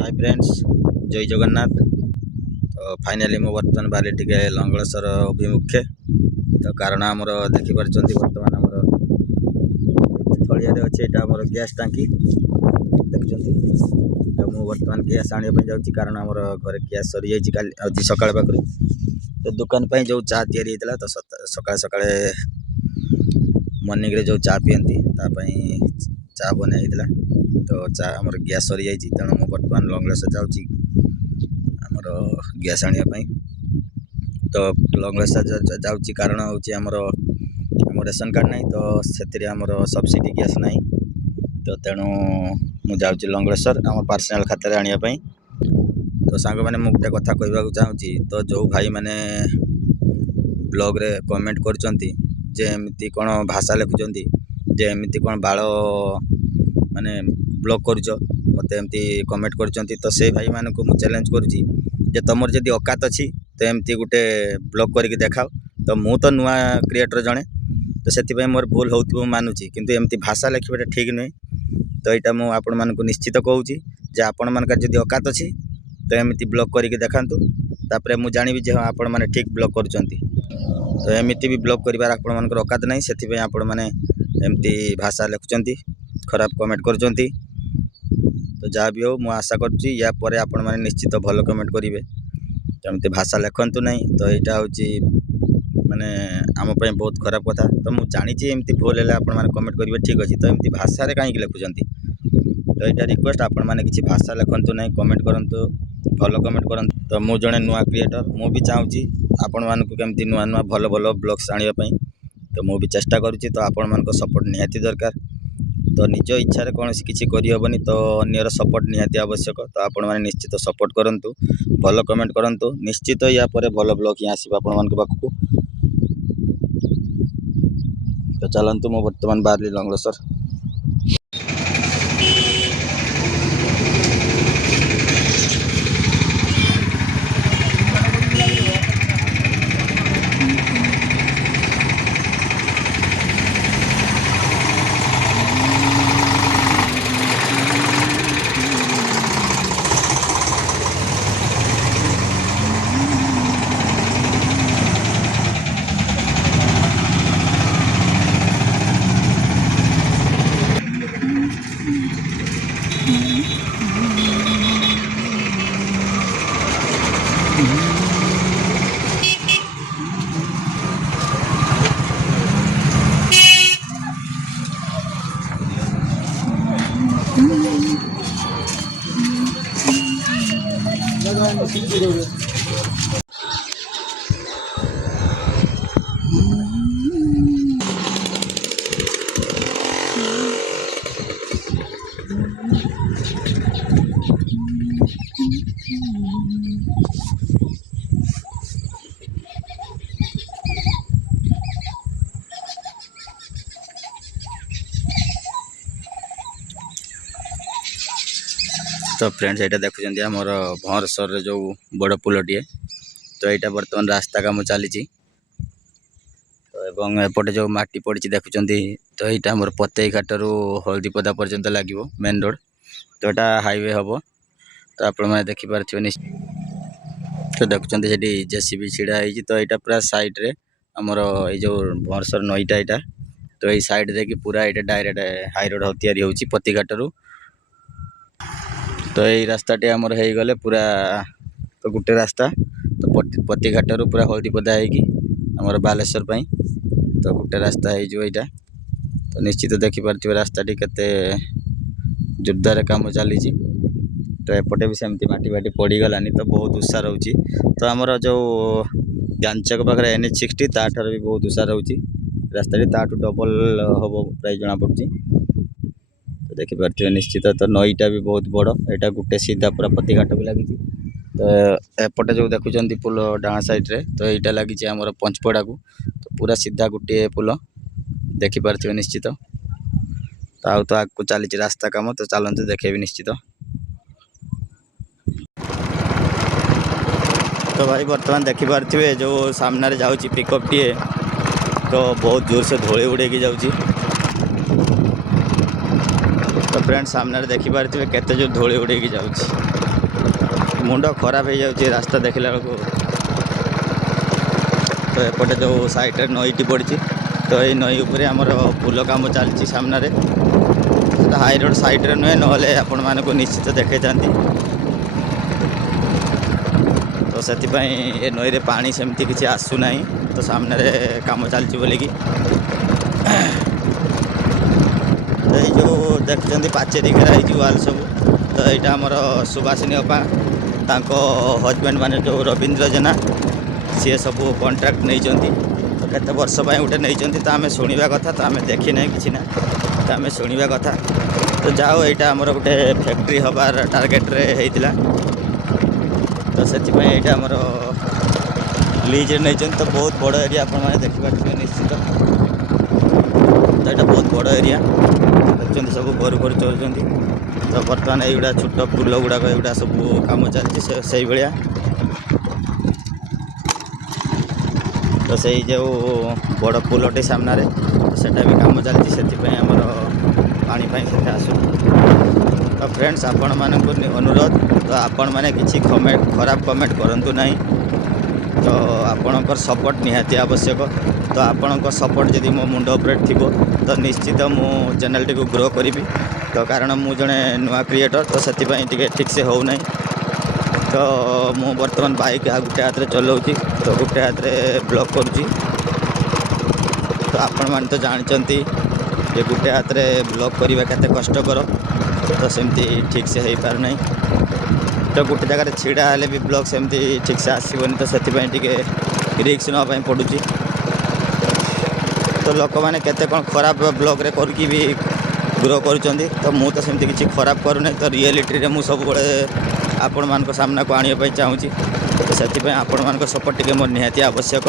Hi friends, जय जगन्नाथ। तो finally मो बर्तमान बारी टिके लंगलेश्वर अभिमुखे। तो कारण आमर देखिपार बर्तमान आमर थलिया अच्छे यहाँ आम गैस टांकी देखुं। तो मुझे बर्तमान गैस आने जाऊँगी कारण आमर घर गैस सरी जाइए आज सकाल पाखु। तो दुकान पर जो चा तैयारी होता तो सकाल सकाल मर्निंग रे जो चा पियंती चा बनाई तो चा आमर गैस सरी जाइए तेणु मुझे बर्तमान लंगलेश्वर जाऊँगी आमर गैस आने। तो लंगलेश्वर जाऊँगी कारण हूँ आमर रेशन कार्ड नहीं तो से आमर सब्सिडी गैस नहीं। तो तेणु मुझे लंगलेश्वर आम पर्सनाल खाता आने। तो सांग मैंने मुझे गोटे कथा कहवाक चाहूँगी। तो जो भाई मैंने ब्लॉग रे कमेंट करचंती जे एमती कौन भाषा लिखुंट जे एमती कौन बाल माने ब्लॉग करुच मत एमती कमेंट करचंती। तो से भाई मानक मु चैलेंज करुच्ची जे तुमर जदि औकात अच्छी तो एमती गोटे ब्लॉग करके देखाओ। तो मु तो नुआ क्रिएटर जड़े तो से मोर भूल हो मानुची किंतु एमती भाषा लिखा ठीक नुहे। तो यहाँ मुझे आपण मानक निश्चित कहूँ जे आपण मानक जदि औकात अच्छी तो एमती ब्लॉग करके देखातु तापर मु जानिबी जे हाँ आपण माने ठीक ब्लॉग करुचंती। तो एमती भी ब्लॉग करिवार आपण मानकर औकात नहीं से आपण माने एमती भाषा लिखुचंती खराब कमेंट करुचंती। तो जहाँ भी हो मु आशा करुच्ची या परे आपण माने निश्चित भल कमेंट करेंगे एमती भाषा लिखंतु नहीं। तो यहाँ हूँ माने आम पे बहुत खराब कथा। तो मुझे जानी एमती भूल है आपण माने कमेंट करेंगे ठीक अच्छे। तो एमती भाषा कहीं लिखुंट तो यहाँ रिक्वेस्ट आपण मैंने किसी भाषा लिखंतु नहीं कमेंट करूँ भल कमेंट करूँ। तो मु जड़े नुआ क्रिएटर मु भी चाहूँगी आपण मानक केमती नुआ नुआ भल भल ब्लॉग्स आने। तो मु भी चेष्टा करुच्ची तो आपण मानक सपोर्ट निहाती दरकार। तो निज इच्छा रे कौन किसी करहबनी तो अन्यर सपोर्ट निहाती आवश्यक। तो आपण मैंने निश्चित सपोर्ट करंतु भल कमेंट करंतु निश्चित या परे भल ब्लॉग ही आसीबा आपण मानक पाखकु। तो चलंतु मु वर्तमान बाहरली लंगलेश्वर। तो फ्रेंड्स यहाँ देखुं आमर भंवरेश्वर जो बड़ पुलटे तो यहाँ बर्तमान रास्ता काम चली। तो एवं एपटे जो माटी पड़ी देखुं तो यहाँ आम पतेई घाट रू हल्दीपदा पर्यंत लगे मेन रोड। तो यहाँ हाईवे हम तो आपण मैंने देखिपारे निश्चित। तो देखुं से जेसीबी छिड़ा है तो यहाँ पूरा साइड रे आमर यो भंवरेश्वर नईटा यहाँ। तो ये साइड दे कि पूरा ये डायरेक्ट हाई रोड तैयारी होची पतिघाट रू। तो यही रास्ताटे आमर हो गले पूरा तो गोटे रास्ता तो पतिघाट रू पूरा हल्दीपदा होमर बालेश्वर पाई तो गोटे रास्ता हो। तो निश्चित देखिपारे रास्ताटी केते जोरदार काम चली। तो एपटे भी सेमती माटी बाटी पड़गलानी तो बहुत उषा रोची। तो आमर जो गांचक पाखे NH60 ताठार भी बहुत उषा रोची रास्ता ताठू डबल हम प्राय जना पड़ी। तो देखिपारे निश्चित। तो नईटा भी बहुत बड़ यहाँ गोटे सीधा पूरा पतिघाट भी लगी। तो एपटे जो देखुं पुल डाण साइड रे तो यहाँ लगी आमर पंचपड़ा को तो पूरा सीधा गोटे पुल देखिपारे निश्चित। तो आउ तो आगे चली रास्ता काम तो चलते देखेबी निश्चित। तो भाई बर्तमान देखिपारे जो सामने जाऊँगी पिकअप टी तो बहुत जोर से धूली उड़ेकी जाऊँगी। तो फ्रेंड सामने देखिपारे केते जो धूली उड़ेकी जाऊँगी। मुंड खराब हो जाऊँगी रास्ता देखला बेलू। तो एपटे जो साइड नईटी पड़ी तो ये नई उपरे आमर पुल काम चलती सामने हाई रोड साइड नुहे ना आपण मानक निश्चित देखी था। तो से ए नई रे पानी सेमती किसी आसूना तो सामने काम चलती बोलिकी तो ये जो देखते पाचेरी घेरा वाल सब तो यहाँ आमर सुभाषिनी अपा हजबैंड माने जो रवींद्र जेना सी सब कॉन्ट्रैक्ट नहीं तो केते वर्ष गोटे नहीं तो आम शुणा कथा तो आम देखी ना कि ना तो आम शुणा कथा तो जाओ यहाँ आमर गोटे फैक्ट्री हबार टार्गेट रे होता तो से यहाँ आमर लीज नहीं तो बहुत बड़ एरिया आप देखिए निश्चित तो यहाँ बहुत बड़ एरिया देखते सब घर घर चलुँच तो बर्तमान युवा छोट पुल गुड़ाक युवा सब कम चलती से भाया तो से जो बड़ पुलटी सामने सेटा भी कम चलती से पानी से आसू तो फ्रेंड्स आपण मानक अनुरोध तो आपण मैंने किसी खराब कमेंट करूँ ना तो आपणकर सपोर्ट निहाती आवश्यक तो आपणकर सपोर्ट जदि मो मुंड उपरे थी तो निश्चित मु चैनल टी ग्रो करी तो कारण मु जड़े नुआ क्रिएटर तो से ठीक से हो ना तो मु बर्तमान बाइक गोटे हाथ में चलाऊँगी तो गोटे हाथ में ब्लॉक करुँची तो आपण मैंने तो जानते ये गोटे हाथ में ब्लॉक करवा केते कष्टकर तो सेमती ठीक से हो पार ना तो गोटे जगह छिड़ा हेले भी ब्लॉक सेमती ठीक से आसबनी तो से रिक्स नापी पड़ू तो लोक मैंने केते कौन खराब ब्लॉक रे करके भी ग्रो कर तो मुझे तो सेमती किसी खराब करूना तो रियलिटी रे मु सब आपण मान सामना को आने चाहूँगी तो से आपण मान सपोर्ट टे मोर निहाती आवश्यक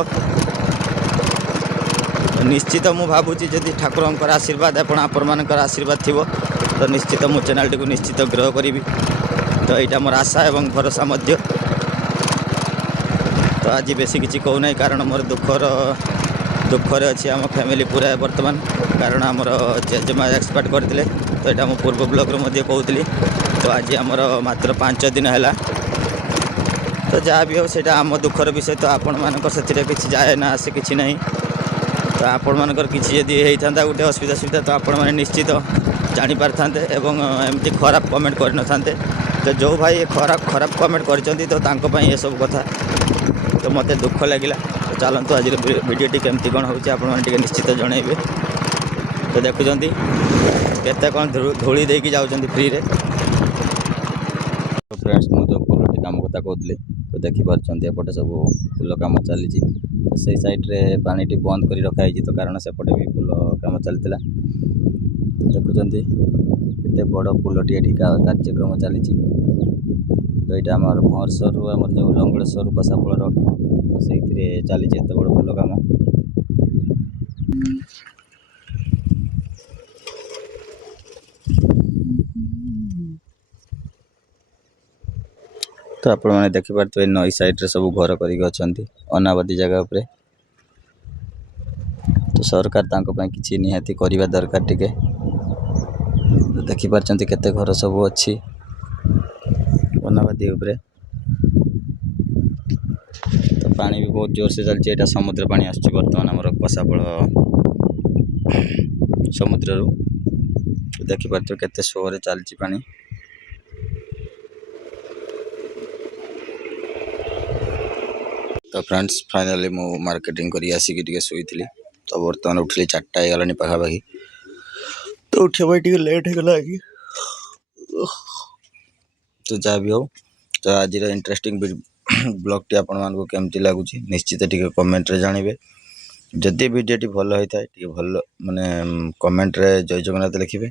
तो निश्चित मु भावुची जदि ठाकुर आशीर्वाद आपण मान आशीर्वाद थी तो निश्चित मो चैनल टी निश्चित ग्रो करी तो यहाँ मोर आशा एवं भरोसा मध्य तो आज बेसी किसी कहूना कारण मोर दुखरे अच्छी आम फैमिली पूरा बर्तमान कारण आमर जेजेमा एक्सपार्ट करते तो यहाँ मो पूर्व ब्लॉक रे कहूली तो आज आमर मात्र 5 दिन है तो जहाँ भी हो सेटा आम दुखर विषय तो आपण मानक से किसी जाए ना आसे किसी ना तो आपण मानकर किसी जदि होता गोटे असुविधा सुविधा तो आपण मैंने निश्चित जानीपार था एमती खराब कमेंट कर न था तो जो भाई खराब कमेंट कर ये सब कथा तो मत दुख लगे तो चलतु आज वीडियो केमती कौन हो निश्चित जनइबे तो देखुं केते कौन धूली देकी जाऊँ फ्री रे तो फ्रेंड्स मुझे जो पुलटी काम कथा कहली तो देखिपारे एपटे सब पुल कम चली तो से साइड्रे पानी टी बंद कर रखाई तो कारण सेपटे भी पुल कम चलता देखुं केते बड़ पुलटी ये कार्यक्रम चली तो यहाँ आम भरसर आम जो लंगड़ेश्वर कसाफल तो से चली एत बड़ पुल कम तो आपण मैंने देखिपारे नई साइड रे सब घर कर अनाबादी जगह उपरे तो सरकार किसी निहाती करवा दरकार टिके तो देखिपारे केते घर सब अच्छी अनाबादी उपरे तो पानी भी बहुत जोर से चलती है समुद्र पानी आसुच्ची बर्तमान आमर कसाफल समुद्र तो देखिपारे केते शोरे चलती पानी तो फ्रेंड्स फाइनली मु मार्केटिंग करी आसिक शुई तो बर्तमान उठली 4टा गलानी पाखापाखि तो उठा लेट हो गला कि तो जहाँ भी हो तो आज इंटरेस्टिंग ब्लॉग टी आपण मानक केमती लगुच निश्चित टी कमेंट रे जानवे जदि वीडियोटी भल होता है टी भल माने कमेंट रे जय जगन्नाथ लिखे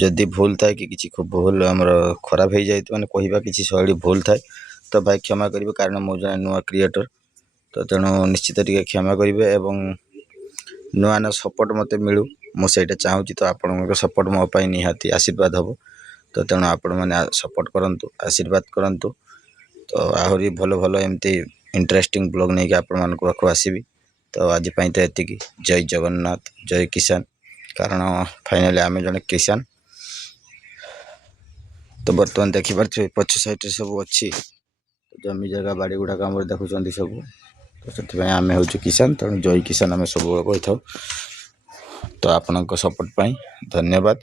जदि भूल थाए कि किसी भूल आमर खराब हो जाए मैंने कहवा किसी शैली भूल थाए तो भाई क्षमा करेंगे कारण मो जन नुआ क्रिएटर तो तेणु निश्चित टी क्षमा करेंगे एवं नुआ नुआ सपोर्ट मत मिलू मुझे चाहूँगी तो आपण सपोर्ट मोपाई निहाती आशीर्वाद हम तो तेणु आपण मैंने सपोर्ट करूँ आशीर्वाद करूँ तो आहरी भल भल एमती इंटरेस्टिंग ब्लॉग नहीं कि आपण मान पाखु आसबि तो आज तो एतिकी जय जगन्नाथ जय किसान कारण फाइनली आम जड़े किसान तो बर्तमान देखिपारे पछ साइड सब अच्छी ଜମି ଜାଗା ବାଡ଼ି ଗୁଡ଼ାକ ଆମର ଦେଖୁଛନ୍ତି ସବୁ। ତ ସେଥିପାଇଁ ଆମେ ହେଉଛୁ କିଷାନ, ତେଣୁ ଜୟ କିଷାନ ଆମେ ସବୁବେଳେ କହିଥାଉ। ତ ଆପଣଙ୍କ ସପୋର୍ଟ ପାଇଁ ଧନ୍ୟବାଦ।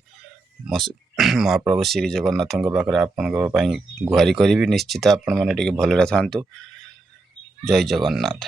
ମହାପ୍ରଭୁ ଶ୍ରୀ ଜଗନ୍ନାଥଙ୍କ ପାଖରେ ଆପଣଙ୍କ ପାଇଁ ଗୁହାରି କରିବି, ନିଶ୍ଚିତ ଆପଣମାନେ ଟିକେ ଭଲରେ ଥାଆନ୍ତୁ। ଜୟ ଜଗନ୍ନାଥ।